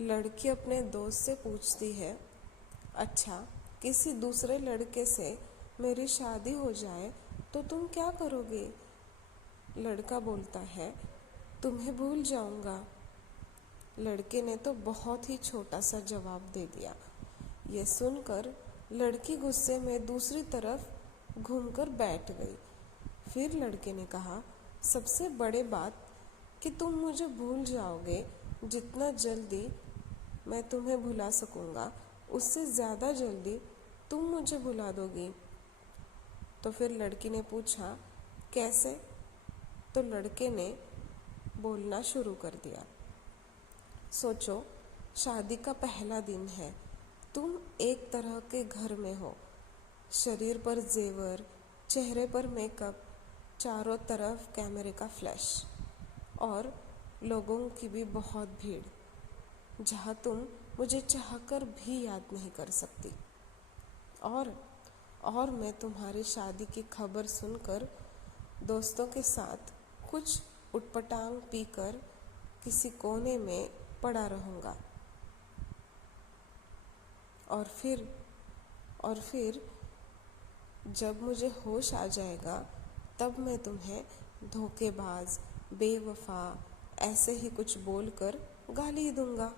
लड़की अपने दोस्त से पूछती है, अच्छा, किसी दूसरे लड़के से मेरी शादी हो जाए तो तुम क्या करोगे? लड़का बोलता है, तुम्हें भूल जाऊंगा। लड़के ने तो बहुत ही छोटा सा जवाब दे दिया। ये सुनकर लड़की गुस्से में दूसरी तरफ घूमकर बैठ गई। फिर लड़के ने कहा, सबसे बड़ी बात कि तुम मुझे भूल जाओगे। जितना जल्दी मैं तुम्हें भुला सकूंगा, उससे ज़्यादा जल्दी तुम मुझे भुला दोगी। तो फिर लड़की ने पूछा, कैसे? तो लड़के ने बोलना शुरू कर दिया, सोचो, शादी का पहला दिन है। तुम एक तरह के घर में हो, शरीर पर जेवर, चेहरे पर मेकअप, चारों तरफ कैमरे का फ्लैश और लोगों की भी बहुत भीड़, जहाँ तुम मुझे चाहकर भी याद नहीं कर सकती। और मैं तुम्हारी शादी की खबर सुनकर दोस्तों के साथ कुछ उटपटांग पीकर किसी कोने में पड़ा रहूँगा। और फिर जब मुझे होश आ जाएगा, तब मैं तुम्हें धोखेबाज, बेवफा ऐसे ही कुछ बोलकर गाली दूंगा।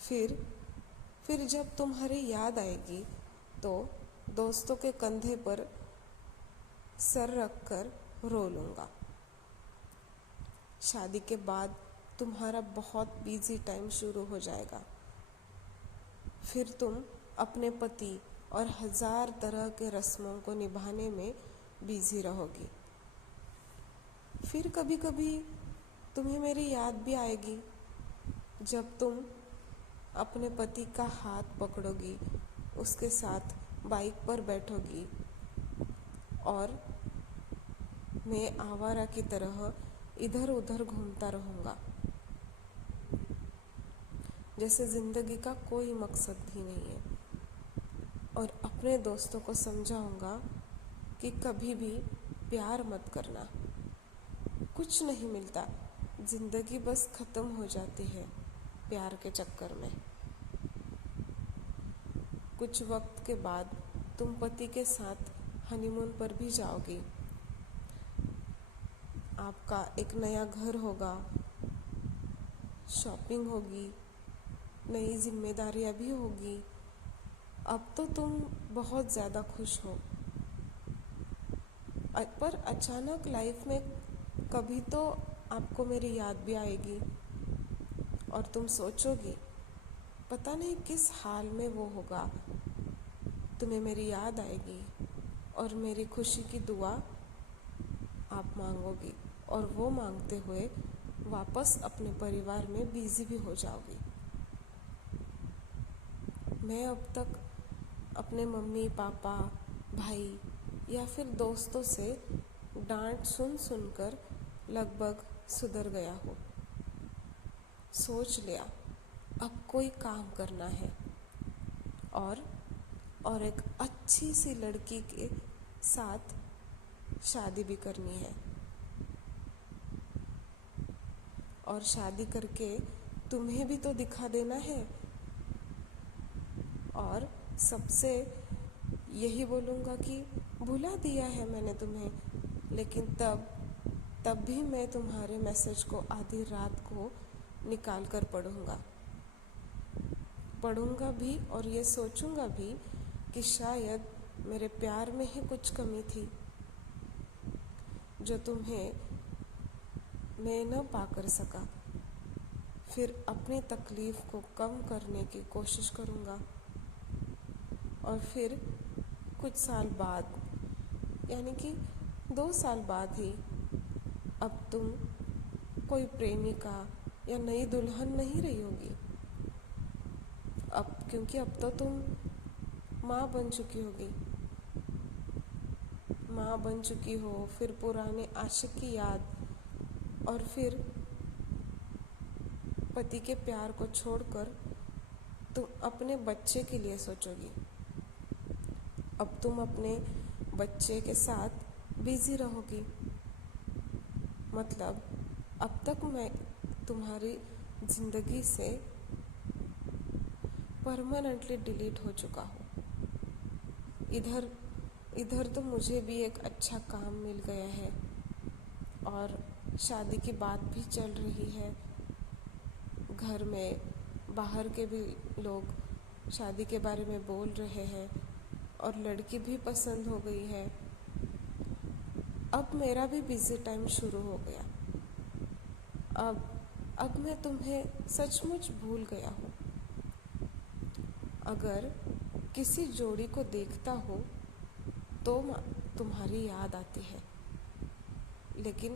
फिर जब तुम्हारी याद आएगी तो दोस्तों के कंधे पर सर रखकर रो लूँगा। शादी के बाद तुम्हारा बहुत बिजी टाइम शुरू हो जाएगा। फिर तुम अपने पति और 1000 तरह के रस्मों को निभाने में बिजी रहोगी। फिर कभी कभी तुम्हें मेरी याद भी आएगी, जब तुम अपने पति का हाथ पकड़ोगी, उसके साथ बाइक पर बैठोगी और मैं आवारा की तरह इधर उधर घूमता रहूँगा, जैसे ज़िंदगी का कोई मकसद ही नहीं है। और अपने दोस्तों को समझाऊँगा कि कभी भी प्यार मत करना, कुछ नहीं मिलता, ज़िंदगी बस ख़त्म हो जाती है प्यार के चक्कर में। कुछ वक्त के बाद तुम पति के साथ हनीमून पर भी जाओगी। आपका एक नया घर होगा, शॉपिंग होगी, नई जिम्मेदारियां भी होगी। अब तो तुम बहुत ज़्यादा खुश हो, पर अचानक लाइफ में कभी तो आपको मेरी याद भी आएगी और तुम सोचोगी, पता नहीं किस हाल में वो होगा। तुम्हें मेरी याद आएगी और मेरी खुशी की दुआ आप मांगोगी और वो मांगते हुए वापस अपने परिवार में बिजी भी हो जाओगी। मैं अब तक अपने मम्मी पापा, भाई या फिर दोस्तों से डांट सुन सुनकर लगभग सुधर गया हूँ। सोच लिया, अब कोई काम करना है और एक अच्छी सी लड़की के साथ शादी भी करनी है। और शादी करके तुम्हें भी तो दिखा देना है। और सबसे यही बोलूँगा कि भुला दिया है मैंने तुम्हें, लेकिन तब भी मैं तुम्हारे मैसेज को आधी रात को निकाल कर पढ़ूँगा भी और ये सोचूँगा भी कि शायद मेरे प्यार में ही कुछ कमी थी, जो तुम्हें मैं न पा कर सका। फिर अपनी तकलीफ़ को कम करने की कोशिश करूँगा। और फिर कुछ साल बाद, यानी कि 2 साल बाद ही, अब तुम कोई प्रेमिका या नई दुल्हन नहीं रही होगी। क्योंकि अब तो तुम माँ बन चुकी होगी। माँ बन चुकी हो, फिर पुराने आशिक की याद, और फिर पति के प्यार को छोड़कर तुम अपने बच्चे के लिए सोचोगी। अब तुम अपने बच्चे के साथ बिजी रहोगी। मतलब अब तक मैं तुम्हारी ज़िंदगी से परमानेंटली डिलीट हो चुका हूँ। इधर इधर तो मुझे भी एक अच्छा काम मिल गया है और शादी की बात भी चल रही है। घर में बाहर के भी लोग शादी के बारे में बोल रहे हैं और लड़की भी पसंद हो गई है। अब मेरा भी बिजी टाइम शुरू हो गया। अब मैं तुम्हें सचमुच भूल गया हूँ। अगर किसी जोड़ी को देखता हूँ तो तुम्हारी याद आती है, लेकिन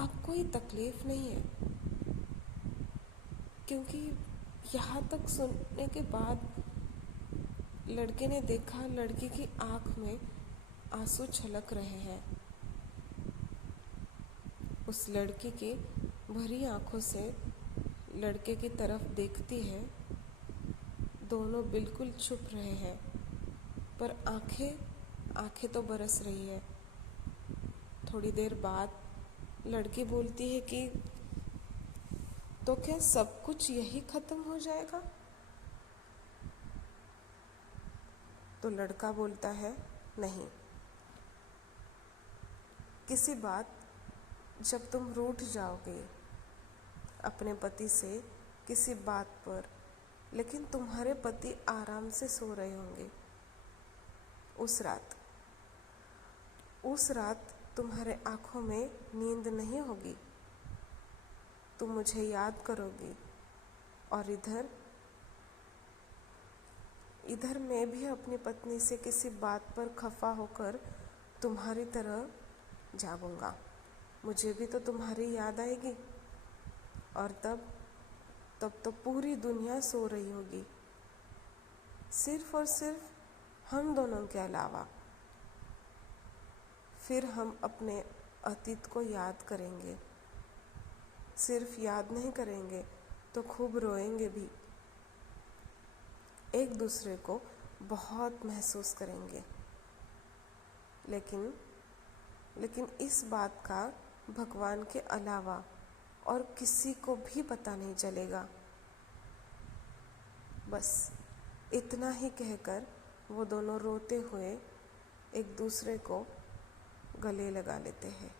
अब कोई तकलीफ नहीं है, क्योंकि यहाँ तक सुनने के बाद लड़के ने देखा लड़की की आँख में आंसू छलक रहे हैं। उस लड़की की भरी आंखों से लड़के की तरफ देखती है। दोनों बिल्कुल चुप रहे हैं, पर आंखें तो बरस रही है। थोड़ी देर बाद लड़की बोलती है कि तो क्या सब कुछ यही खत्म हो जाएगा? तो लड़का बोलता है, नहीं। किसी बात जब तुम रूठ जाओगे अपने पति से किसी बात पर, लेकिन तुम्हारे पति आराम से सो रहे होंगे, उस रात तुम्हारे आँखों में नींद नहीं होगी। तुम मुझे याद करोगी और इधर मैं भी अपनी पत्नी से किसी बात पर खफा होकर तुम्हारी तरह जागूंगा। मुझे भी तो तुम्हारी याद आएगी और तब तो पूरी दुनिया सो रही होगी, सिर्फ और सिर्फ हम दोनों के अलावा। फिर हम अपने अतीत को याद करेंगे, सिर्फ याद नहीं करेंगे तो खूब रोएंगे भी, एक दूसरे को बहुत महसूस करेंगे। लेकिन इस बात का भगवान के अलावा और किसी को भी पता नहीं चलेगा। बस इतना ही कहकर वो दोनों रोते हुए एक दूसरे को गले लगा लेते हैं।